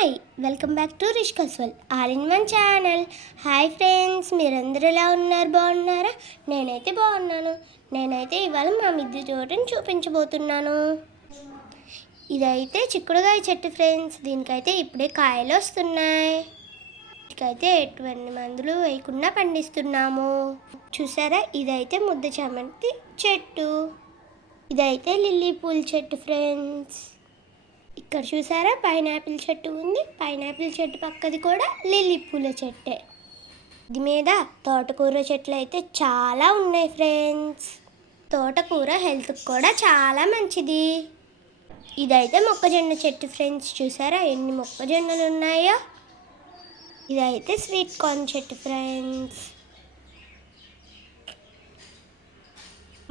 Hi welcome back to రిష్ కస్వల్ all in one channel. Hi friends, మీరందరూ ఎలా ఉన్నారు? బాగున్నారా? నేనైతే బాగున్నాను. నేనైతే ఇవాళ మా మిద్దె తోటని చూపించబోతున్నాను. ఇదైతే చిక్కుడుకాయ చెట్టు ఫ్రెండ్స్. దీనికైతే ఇప్పుడే కాయలు వస్తున్నాయి. దీనికైతే ఎటువంటి మందులు వేయకుండా పండిస్తున్నాము. చూసారా, ఇదైతే ముద్ద చామంతి చెట్టు. ఇదైతే లిల్లీ పూల చెట్టు ఫ్రెండ్స్. ఇక్కడ చూసారా, పైనాపిల్ చెట్టు ఉంది. పైనాపిల్ చెట్టు పక్కది కూడా లిల్లీ పూల చెట్టే. ఇది మీద తోటకూర చెట్లు అయితే చాలా ఉన్నాయి ఫ్రెండ్స్. తోటకూర హెల్త్కి కూడా చాలా మంచిది. ఇదైతే మొక్కజొన్న చెట్టు ఫ్రెండ్స్. చూసారా ఎన్ని మొక్కజొన్నలు ఉన్నాయో. ఇదైతే స్వీట్ కార్న్ చెట్టు ఫ్రెండ్స్.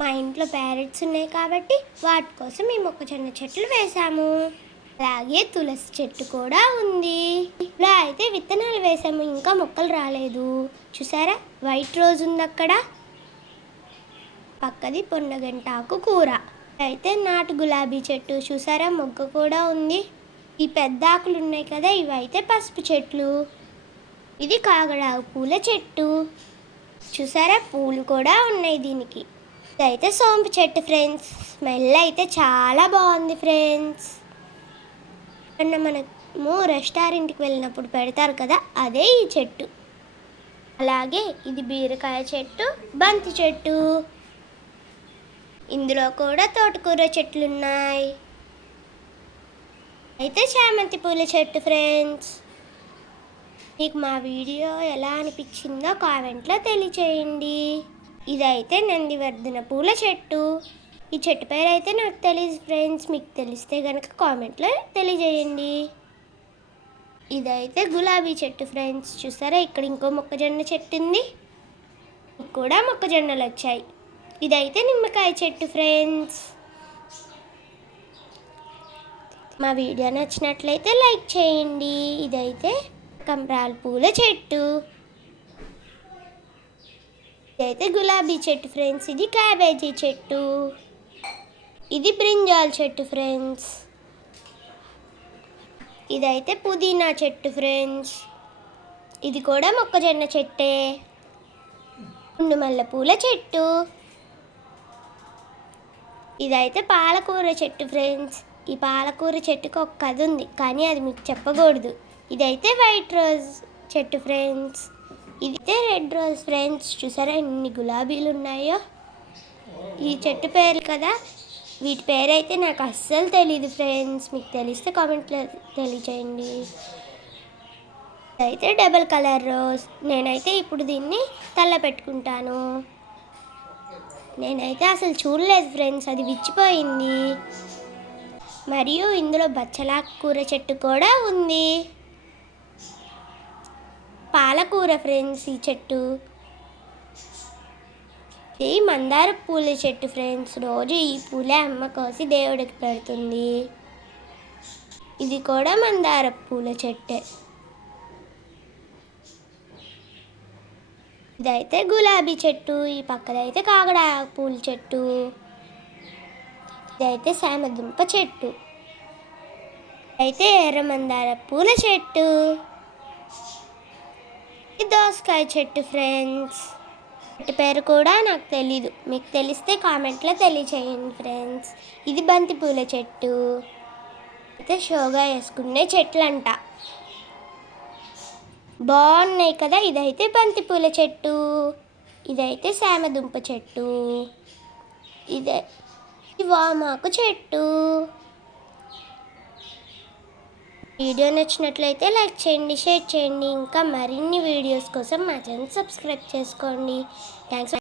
మా ఇంట్లో ప్యారెట్స్ ఉన్నాయి కాబట్టి వాటి కోసం ఈ మొక్కజొన్న చెట్లు వేసాము. అలాగే తులసి చెట్టు కూడా ఉంది. ఇలా అయితే విత్తనాలు వేసాము, ఇంకా మొక్కలు రాలేదు. చూసారా, వైట్ రోజ్ ఉంది అక్కడ. పక్కది పొన్నగంటాకు కూర. అయితే నాటు గులాబీ చెట్టు. చూసారా, మొగ్గ కూడా ఉంది. ఈ పెద్ద ఆకులు ఉన్నాయి కదా, ఇవైతే పసుపు చెట్లు. ఇది కాగడాకు పూల చెట్టు. చూసారా, పూలు కూడా ఉన్నాయి దీనికి. ఇదైతే సోంపు చెట్టు ఫ్రెండ్స్. స్మెల్ అయితే చాలా బాగుంది ఫ్రెండ్స్. మనము రెస్టారెంట్కి వెళ్ళినప్పుడు పెడతారు కదా, అదే ఈ చెట్టు. అలాగే ఇది బీరకాయ చెట్టు, బంతి చెట్టు. ఇందులో కూడా తోటకూర చెట్లు ఉన్నాయి. అయితే చామంతి పూల చెట్టు ఫ్రెండ్స్. మీకు మా వీడియో ఎలా అనిపించిందో కామెంట్లో తెలియచేయండి. ఇదైతే నందివర్ధన పూల చెట్టు. ఈ చెట్టు పేరు అయితే నాకు తెలియదు ఫ్రెండ్స్. మీకు తెలిస్తే కనుక కామెంట్లో తెలియజేయండి. ఇదైతే గులాబీ చెట్టు ఫ్రెండ్స్. చూసారా, ఇక్కడ ఇంకో మొక్కజొన్న చెట్టు ఉంది. కూడా మొక్కజొన్నలు వచ్చాయి. ఇదైతే నిమ్మకాయ చెట్టు ఫ్రెండ్స్. మా వీడియో నచ్చినట్లయితే లైక్ చేయండి. ఇదైతే కమరాల పూల చెట్టు. ఇదైతే గులాబీ చెట్టు ఫ్రెండ్స్. ఇది క్యాబేజీ చెట్టు. ఇది బ్రింజాల్ చెట్టు ఫ్రెండ్స్. ఇదైతే పుదీనా చెట్టు ఫ్రెండ్స్. ఇది కూడా మొక్కజొన్న చెట్టే. మల్లె పూల చెట్టు. ఇదైతే పాలకూర చెట్టు ఫ్రెండ్స్. ఈ పాలకూర చెట్టుకు ఒక కథ ఉంది, కానీ అది మీకు చెప్పకూడదు. ఇదైతే వైట్ రోజ్ చెట్టు ఫ్రెండ్స్. ఇదైతే రెడ్ రోజ్ ఫ్రెండ్స్. చూసారా ఎన్ని గులాబీలు ఉన్నాయో. ఈ చెట్టు పేరు కదా, వీటి పేరైతే నాకు అస్సలు తెలీదు ఫ్రెండ్స్. మీకు తెలిస్తే కామెంట్లో తెలియచేయండి. అయితే డబల్ కలర్ రోజ్. నేనైతే ఇప్పుడు దీన్ని తల్ల పెట్టుకుంటాను. నేనైతే అసలు చూడలేదు ఫ్రెండ్స్, అది విచ్చిపోయింది. మరియు ఇందులో బచ్చలాకు కూర చెట్టు కూడా ఉంది. పాలకూర ఫ్రెండ్స్ ఈ చెట్టు. ఇది మందార పూల చెట్టు ఫ్రెండ్స్. రోజు ఈ పూలే అమ్మ కోసి దేవుడికి పెడుతుంది. ఇది కూడా మందార పూల చెట్టే. ఇదైతే గులాబీ చెట్టు. ఈ పక్కదైతే కాగడాకు పూల చెట్టు. ఇదైతే సామదుంప చెట్టు. అయితే ఎర్ర మందార పూల చెట్టు. ఇది దోసకాయ చెట్టు ఫ్రెండ్స్. చెట్టు పేరు కూడా నాకు తెలీదు. మీకు తెలిస్తే కామెంట్లో తెలియచేయండి ఫ్రెండ్స్. ఇది బంతి పూల చెట్టు. అయితే షోగా వేసుకునే చెట్లు అంట. బాగున్నాయి కదా. ఇదైతే బంతి పూల చెట్టు. ఇదైతే సామదుంప చెట్టు. ఇదే వామాకు చెట్టు. వీడియో నచ్చినట్లయితే లైక్ చేయండి, షేర్ చేయండి. ఇంకా మరిన్ని వీడియోస్ కోసం మా ఛానల్ సబ్స్క్రైబ్ చేసుకోండి. థ్యాంక్స్.